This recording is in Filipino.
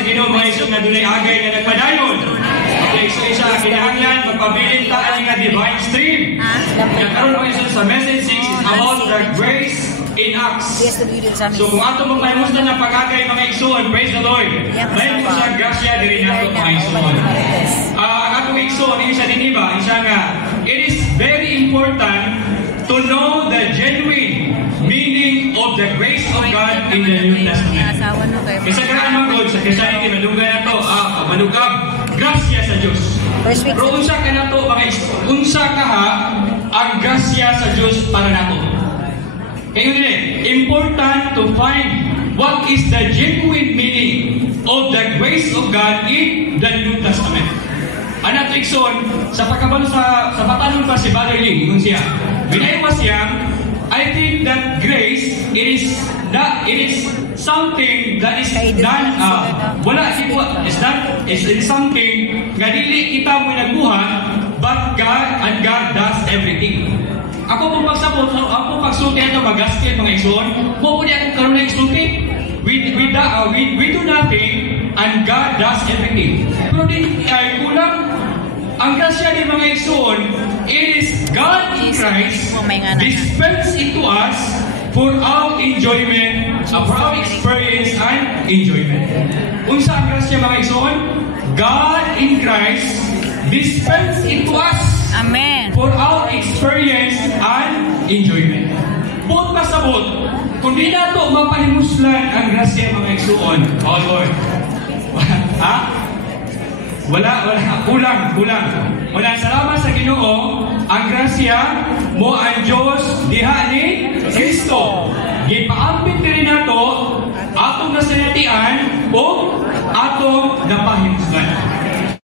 sa Ginoo mga isog na dunay agay nga nagpadayon. Okay, so isa kinahanglan magpabilin ta ani nga divine stream. Karon mo isa sa message 6 is about the grace in Acts. So kung ato mong mahimusdan na pag-agay mga igsoon, praise the Lord. May mo sa grasya diri nato mga igsoon. Ang atong igsoon isa din iba, isa nga it is very important to know the genuine meaning of the grace of God in the New Testament. Kasi karaan mga God, sa Christianity, malugay na ito, malugab, grasya sa Diyos. Pero unsa ka na ito, mga unsa ka ha, ang grasya sa Diyos para na ito. Kaya yun important to find what is the genuine meaning of the grace of God in the New Testament. Anak Ikson, sa pagkabalo sa patanong pa si Brother Lee, yun siya. When I was young, I think that grace, it is something that is done, it is something nga dili kita mo nagbuhat, but God does everything. Ako pong pagsulti ito, mag-gaskil mga Ikson, mo po niya akong karoon na Iksulti. We do nothing, and God does everything. Pero di ay kulang. Ang grasya ng mga Ikson, it is God in Christ dispense into us for our enjoyment, for our experience and enjoyment. Unsa ang grasya mga Ikson? God in Christ dispense into us for our experience and enjoyment. Bot pa sa bot, kung di na ito mapahimuslan ang grasya mga Ikson, oh Lord, ha? Wala, kulang. Wala, salamat sa Ginoo, ang grasya mo ang Diyos diha ni Kristo. Gipaambit rin nato atong nasanatian o atong napahimuslan.